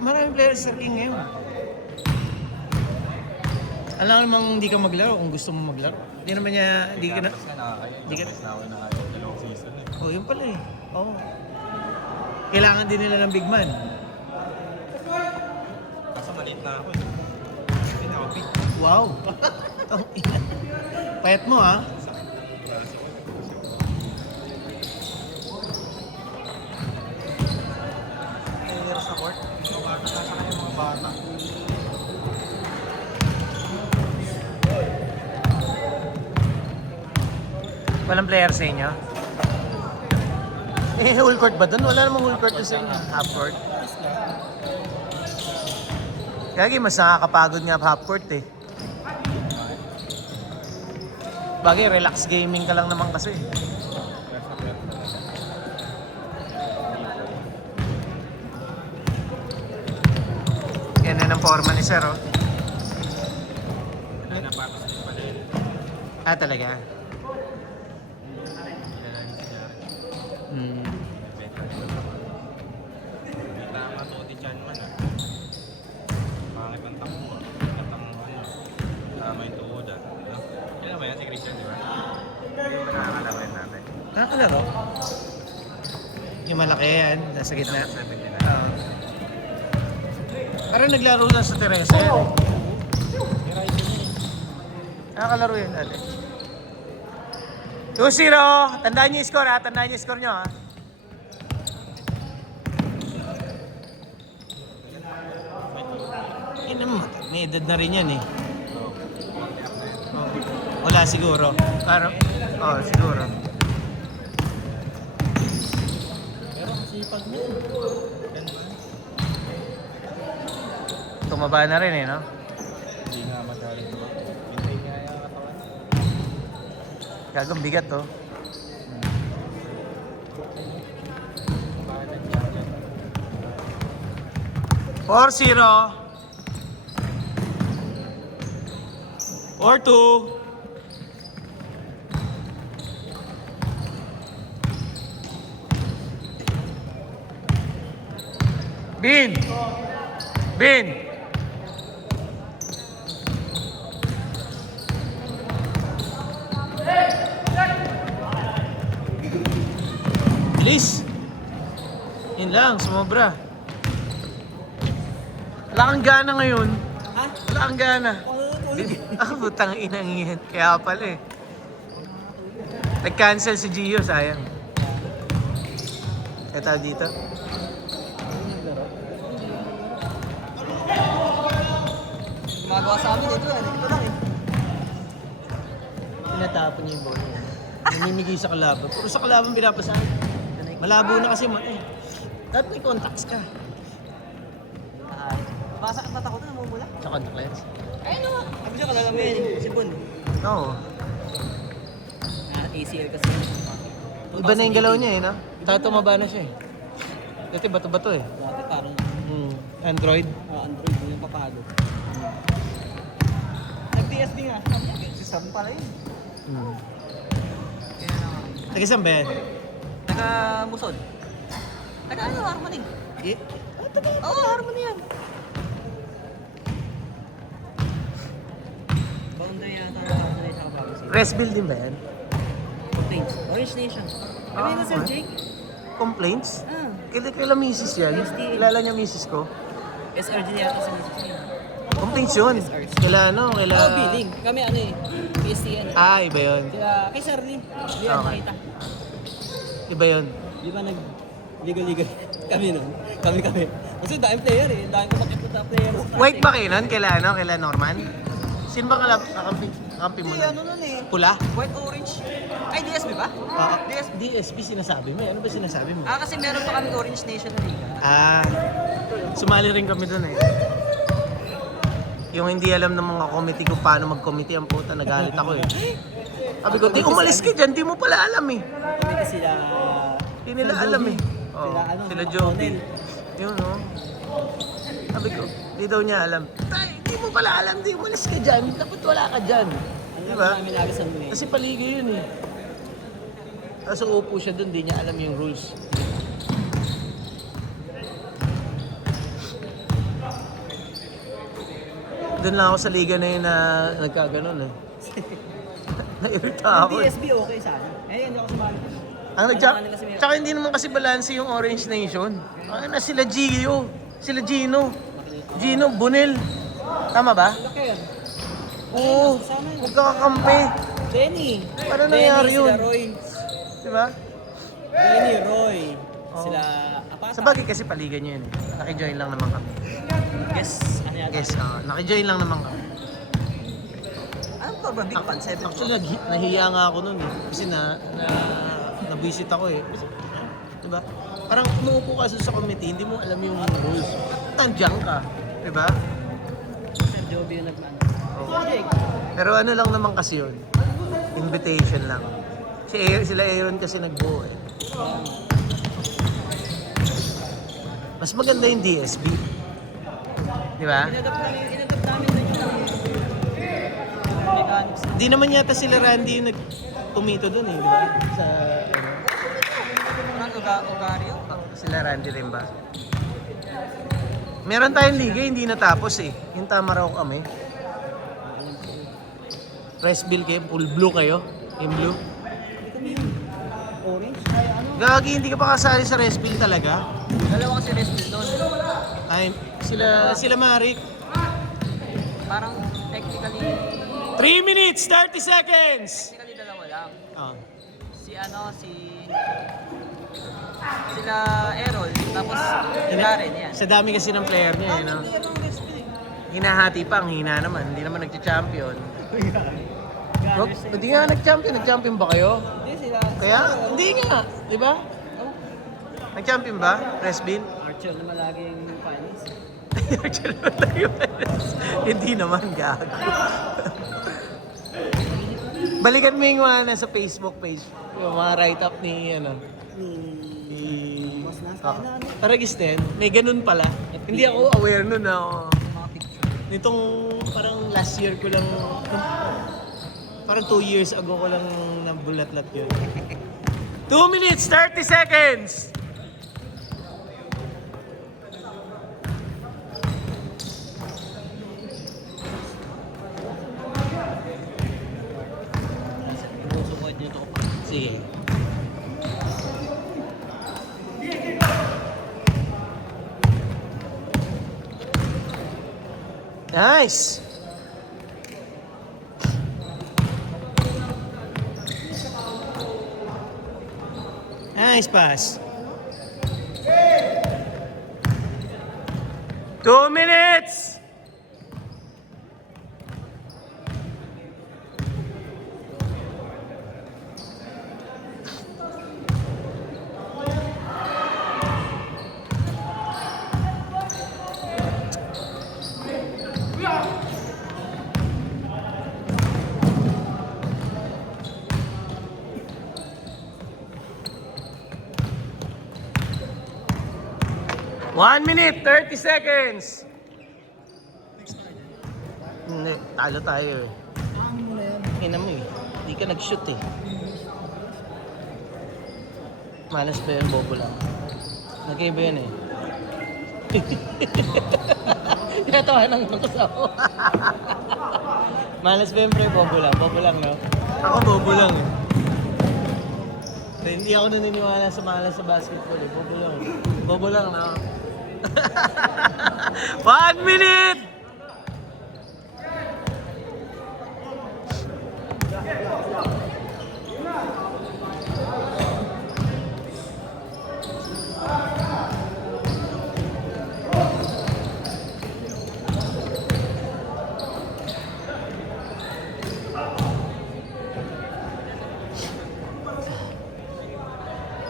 Maraming players sa King ngayon. Alam namang hindi ka maglaro kung gusto mo maglaro. Hindi naman niya, hindi ka na... Hindi ka na... Oh, yun pala eh. Oo. Kailangan din nila ng big man. Kaso maliit na ako eh. Hindi na ako big. Wow! Payat mo ha? Players sa court. Mga bata. Nasa kayo mga bata. Walang player sa inyo? Eh, whole court ba doon? Wala namang whole court sa inyo. Half court. Kaya mas nakakapagod nga half court eh. Bagay, relax gaming ka lang naman kasi. Yan na ng forma ni Sir, oh. Ah, talaga? Hmm. Tama to, di dyan man ah. Pangit ang takbo ah. Katang ano. Tama yung tuod ah. Yan naman yan si Christian, di ba? Yung nakakalaban natin. Nakakalaro? Yung malaki yan, nasa gitna. Parang naglaro lang sa Teresa yan eh. Nakakalaro yan dati. 2-0! Tandaan niyo yung score ha, tandaan niyo yung score nyo ha. May edad na rin yan eh. Wala siguro. Parang, siguro. Pero masipag mo. Tumaba na rin eh, no? Hindi nga magaling mo. Hintay nga yung katawan. Gagang bigat to. Or 0 or 2. Bin! Bin! Bilis! Yun lang, sumobra. Wala kang gana ngayon. Ha? Wala kang gana. Butang inang yan. Kaya pala eh. Nag-cancel si Gio, sayang. Ito dito. Gumagawa sa amin ito yan. Ito lang eh. Tinatapon niya yung bola. Namimigay sa kalaban. Puro sa kalaban pinapasahan. Malabo na kasi dapat may contacts ka. Basa at mata ko na namumula. Sa contact lens? Ayun o. Sabi siya kalalamin eh. Sipon. Oo. ACL kasi. Iba na yung galaw niya eh, no? Dati tumaba na siya eh. Dati bato-bato eh. Dati parang Android. Android yung papagod. Nag-DSD nga. Si Sam pala yun. Kaya naman. Taga-saan ba yan? Naka-musod. Naka-ano? Harmony. Oo, Harmony yan. Boundary yata na Harmony sa Kabago. Rest building ba yan? Complaints. Orange Nation. Kami na Sir Jake. Complaints? Ah. Kailan misis yan? Kilala niya misis ko? SRG yata sa Mrs. niya. Complaints yun. Kaila ano? Kaila... Oh, billing. Kami ano eh. PSTN. Ah, iba yun. Kay Sir Lee. Yan, Okay. nakita. Iba yun. Di ba nag-legal kami nun? Kami. Kasi daming player eh. Daming kumakita player. White ba kayo nun? Kaila ano? Kaila Norman? Sino ba kakampi mo Hindi, nun? ano nun eh. Pula? White orange. Ay, DSB ba? DSP sinasabi mo. Ano ba sinasabi mo? Kasi meron pa kami Orange Nation na liga. Sumali rin kami dun eh. Yung hindi alam ng mga committee kung paano mag-committee ang puta, nagalit ako eh. Sabi ko, di umalis ka dyan, di mo pala alam eh. Kami kasi sila... Di nila alam eh. Sila Joby. Yun oh. Sabi ko, di daw niya alam. Tay, di mo pala alam, di umalis ka dyan. Dapat wala ka dyan. Di ba? Kami lagi sa May. Kasi paligay yun eh. Kaso upo siya dun, di niya alam yung rules. Doon lang ako sa liga na yun na nagkaganon eh. Nairita ako eh. DSB okay sana. Eh, hindi ako sumali. Ang tsaka hindi naman kasi balanse yung Orange Nation. Ano na sila Gio, sila Gino. Gino, Bunel. Tama ba? Laki yan. Oo, magkakakampi. Denny. Paano nangyari yun? Sila Roy. Diba? Denny, Roy. Oo. Sila Apata. Sa bagay kasi paligan nyo yun. Nakijoin lang naman kami. Guess, ano yata? Yes, nakijoin lang naman kami. Ano pa ba? Big Pan? 7 Actually, nahiya nga ako nun eh. Kasi na-visit ako eh. Diba? Parang umuupo ka sa committee, hindi mo alam yung rules. Tandyang ka. Diba? Sir Joby yung nagmano. Pero ano lang naman kasi yun. Invitation lang. Sila Aaron kasi nagbuo eh. Mas maganda yung DSB. Diba? Inadapt namin na yung mechanics. Di naman yata sila Randy yung nagpumito dun eh. Diba? Sa Ogario? Sila Randy rin ba? Meron tayong liga, hindi natapos eh. Yung tama raw kami. Press bill kayo, full blue kayo. Yung blue. Orange? Gagi, hindi ka pa kasali sa rest bill talaga. Dalawa kasi rest doon. Ay, sila Marik. Parang technically 3 minutes, 30 seconds! dalawa lang. Oh. Sila Errol, tapos Karen, yan. Sa dami kasi ng player niya, eh, no? Hinahati pa, ang hina naman. Hindi naman nagcha-champion. Hindi nga nag-champion. Nag-champion ba kayo? Hindi sila. Kaya, hindi nga. Di ba? Nag-champion ba? Press bill? Archer naman laging finals. Hindi naman, gago. Balikan mo yung mga nasa Facebook page. Yung mga write-up ni, Paragis din. May ganun pala. Hindi ako aware nun na nitong parang last year ko lang, parang 2 years ago ko lang nabulat-lat yun. 2 minutes, 30 seconds! Susukod nyo ito. Sige. Nice! Nice pass. 2 minutes! One minute, 30 seconds. Hindi, talo tayo eh. Ina mo eh. Hindi ka nag-shoot eh. Malas ba yung bobo lang? Nag-iba yun eh. Tinatawanan ko sa ako. Malas ba yung pre? Bobo lang. Bobo lang, no? Ako bobo lang eh. Hindi ako naniniwala sa malas sa basketball eh. Bobo lang. Bobo lang, no? 1 minute!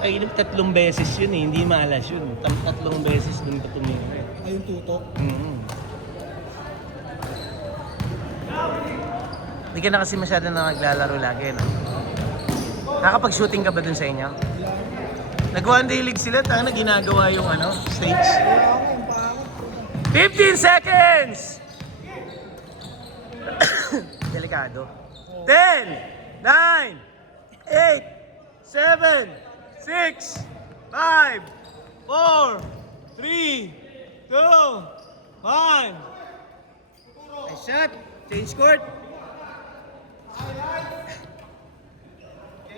Ay, 3 beses yun eh, hindi malas yun. 3 beses dun pa tumingin. Ay, yung tutok? Hindi ka na kasi masyado na naglalaro lagi, no? Nakapag-shooting ka ba dun sa inyo? Nag-one day league sila, tanga na ginagawa yung stage. 15 seconds! Delikado. 10, 9, 8, 7, 6, 5, 4, 3, 2, 1. Nice shot! Change court!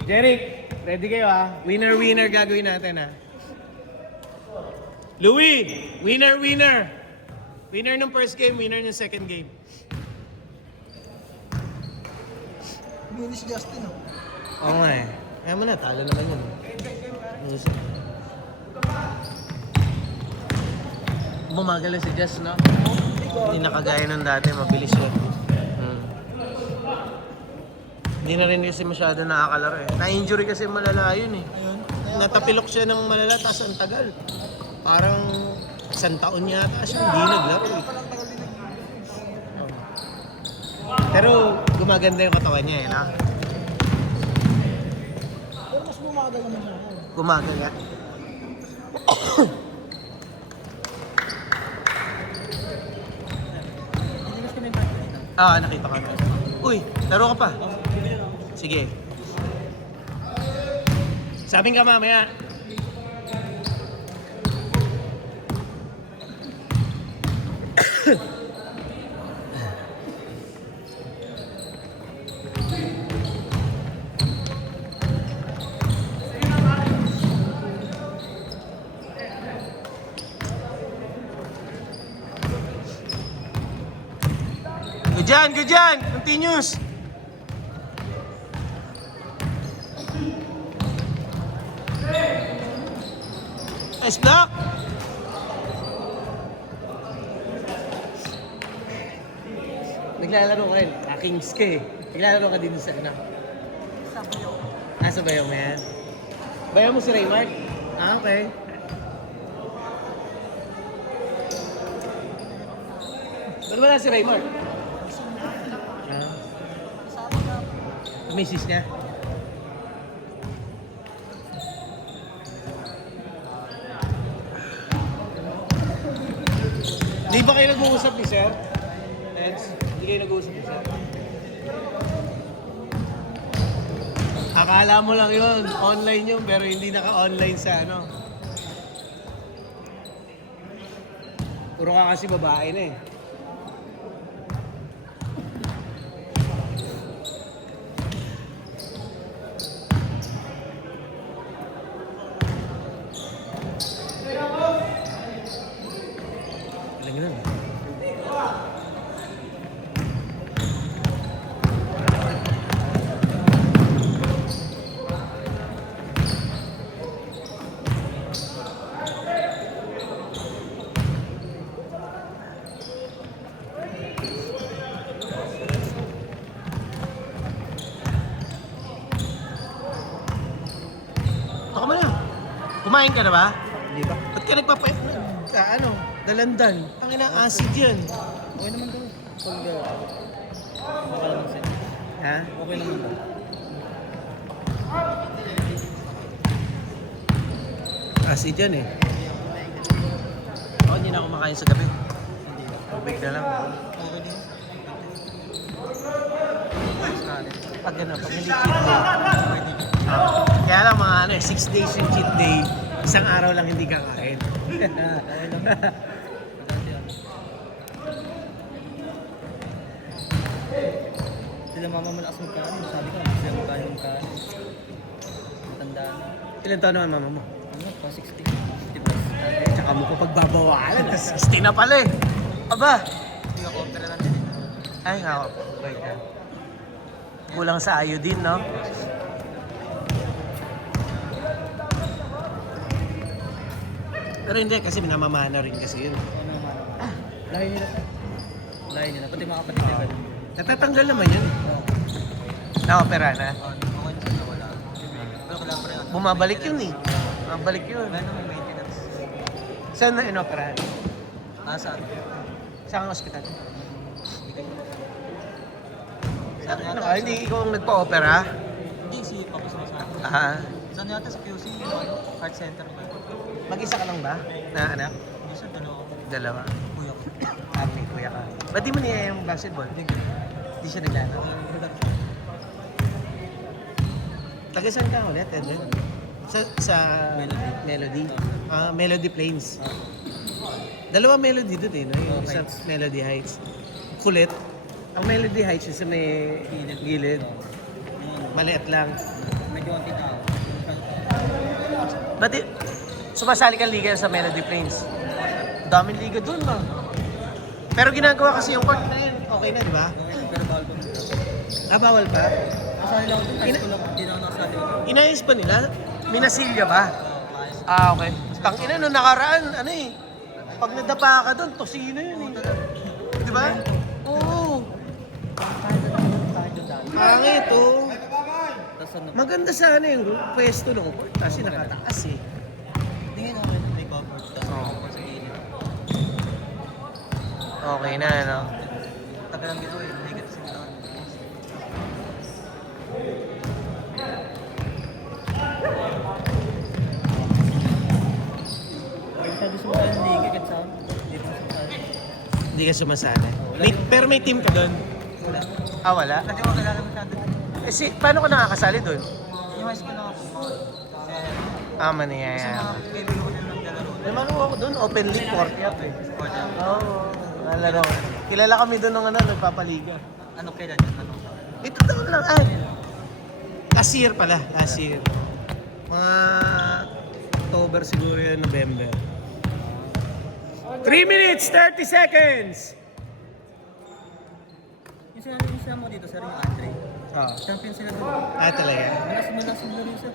Jeric, ready kayo ha? Winner gagawin natin ha? Louie, winner! Winner ng first game, winner ng second game. Hindi si Justin, oh. Oo nga eh. Kaya mo na, talo naman yun. Bumagal na si Jess, no? Hindi nakagaya ng dati, mabilis yun. Hindi na rin kasi masyado nakakalaro eh. Na-injury kasi malala yun eh. Ayun. Natapilok siya ng malala, tapos ang tagal. Parang isang taon yata siya, hindi naglaro eh. Pero gumaganda yung katawan niya eh, na? Pero mas bumagal naman siya. Gumagal nga. Nilinis kami yung bago dito. Nakita ka. Uy, laro ka pa. Sige. Sabing ka mamaya. Good dyan! Continuous! Nice block! Naglalaro ka rin. Kings ka eh. Naglalaro ka din sa ano. Sa bayaw mo yan? Bayaw mo si Raymart? Okay. Ba't wala si Raymart? Misis niya? Di ba kayo nag-uusap ni Sir? Neds? Di kayo nag-uusap ni Sir? Akala mo lang yun, online yun, pero hindi naka-online sa ano. Puro ka kasi babae na eh. Alam mo Baka mo na. Kumain ka na ba? Hindi ba? Ba't ka nagpapayat na? Dalandan. Ang ina, acid yan. Okay naman daw. Pag okay naman sa'yo. Ha? Okay naman daw. Acid yan eh. Ako hindi na ako makain sa gabi. Hindi ba? Tubig na lang. Okay din. Pag ano, pag hindi cheat day. Kaya lang mga 6 days yung cheat day. Isang araw lang hindi kakain. Okay lang. Sila mama malakas magkain. Sabi ko, sila magkain. Matanda na. Ilan taon naman mama mo? Ano? Pa 60. 50 plus. Tsaka mo pa pagbabawalan. 60 na pala eh. Aba! Hindi ako opera lang din. Ay, ako. Wait ka. Kulang sa iodine, no? Pero hindi, kasi minamamana rin kasi yun. Ano naman? Lahi nila. Lahi nila. Pati mga kapatid nila. Natatanggal naman yun. Oo. Na-opera na. Okay na sila wala. Pero kailangan pa rin natin. Bumabalik yun eh. Bumabalik yun. Wala naman maintenance. Saan na inoperahan? Saan? Saan ang ospital? Hindi kayo. Ano ka? Hindi ikaw ang nagpa-opera? Hindi, si Papa sa akin. Ah. Saan yata sa QC? Heart center ba? Mag-isa ka lang ba? Na anak? Hindi siya, dalawa. Dalawa. Kuya ko. May kuya ka. Ba't di mo niya yung basketball? Hindi siya naglalaro. Taga saan ka ulit, Edwin? Sa Melody. Melody. Melody Plains. Dalawa Melody doon eh, no? Yung Oh, isa Heights. Melody Heights. Kulit. Ang Melody Heights yung sa may gilid. Maliit lang. Medyo konti tao. Ba't sumasali kang liga sa Melody Plains? Daming liga dun ba? Pero ginagawa kasi yung court na yun. Okay na, di ba? Okay lang, pero bawal pa. Ah, bawal pa? Kasali lang ako dun, high school lang. Hindi na ako nakasali ako. Inayos pa nila? Minasilya ba? Ah, okay. Tangina, nung nakaraan, ano eh. Pag nadapa ka doon, tosino yun eh. Di ba? Oo. Pangit oh. Tapos ano, Maganda sana yung pwesto ng court kasi nakataas eh. tingin ako may cover. Tapos ako sa gilid. Okay na, no? Tagal lang gito eh, higit sa gilid. Masyado sumasali ng liga kahit saan. Hindi pa sumasali. Hindi ka sumasali. Pero may team ka doon? Wala. Ah, wala? Kasi wala kilala masyado. Paano ka nakakasali doon? Yung high school lang ako. Ah, maniyaya. Kaibigan ko din ng dalaro. May mga ako doon, open league, court up eh. Court up. Oo, nalaro. Kilala kami doon ng nagpapaliga. Ano kailan yun? Ano? Ito taon lang, last year pala, last year. Mga October siguro yun, November. 3 minutes, 30 seconds! Yung sila mo dito, sir, yung Andre. Oh. Champion sila doon. Talaga? Malas mo rin, sir.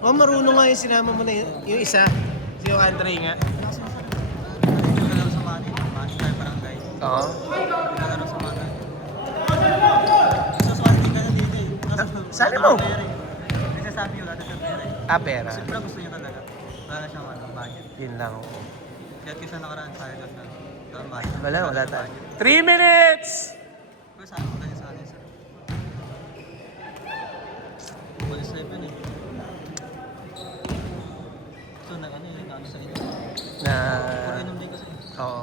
Oh, marunong nga yung sinama mo na yung isa. Si yung Andre nga. Naglalaro sa Manila. Manila, barangay. Oo. Naglalaro sa Manila. Suswati ka na dito eh. Saan mo? Nagsasabi wala na siyang pera eh. Ah, pera. Siyempre gusto niya talaga. Wala na siyang budget. Yun lang. Kaya kisa nakaraan sa akin na Wala tayo. 3 minutes! Pero saan ko ganyan sa akin, sir? 1-7 eh. So, ano sa inyo? Na... Pag-inom din kasi. Oo.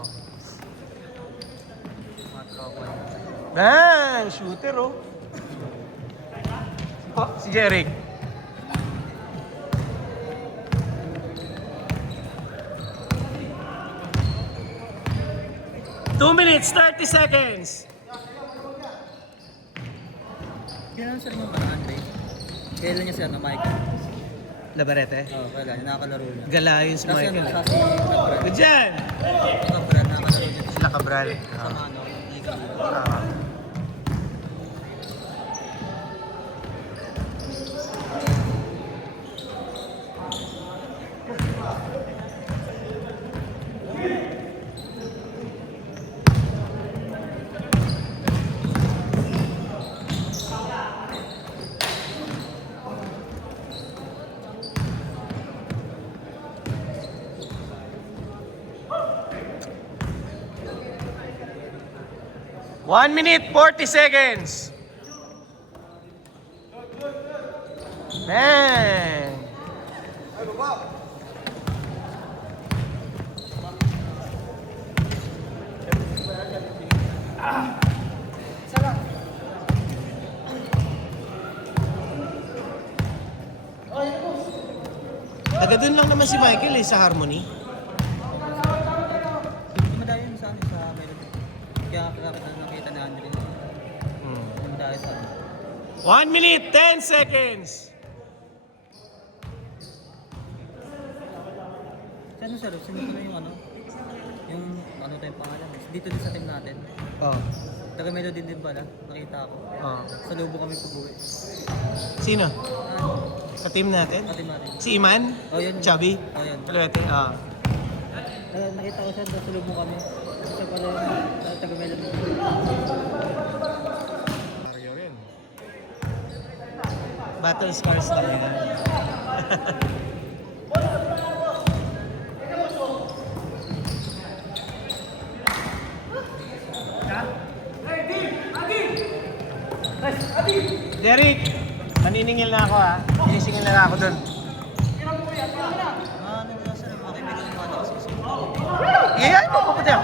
Mga tropa. Shooter oh. Oh, si Jeric. Two minutes, 30 seconds. Kailan sir yung Andre? Kailan niya sir na Michael? Labarete? Oo, kailan. Nakakalaro niya. Gala yun si Tapos Michael. sa si Cabral. Good dyan! Cabral, nakakalaro niya. Sila Cabral. Sa ano, Liga. Ah. One minute, 40 seconds. Man. Taga dun lang naman si Michael sa Harmony. Hindi madaya yun sa amin sa Melody. Kaya kita nakita ni Andre. Hindi madaya sa amin. 1 minute, 10 seconds. Ano sir, sinunod na yung ano? Yung ano tayong pangalan? Dito din sa team natin. Oh. Taga Melody din pala, nakita ako. Oh. Sa lubo kami pag-uwi. Sino? Ah, Sa team natin? sa team natin. Si Iman? Oh, yun. Chubby? Oh, yun. Kalwete? Ah. Nakita ko siya, sa lubo kami. Siya pala yung taga Melody. Battle scars lang yan. Derek, maniningil na ako ha. Sinisingil na ako dun. Ano na sir, mga kaibigan yung ano kasi. Iyan mo, pupunta.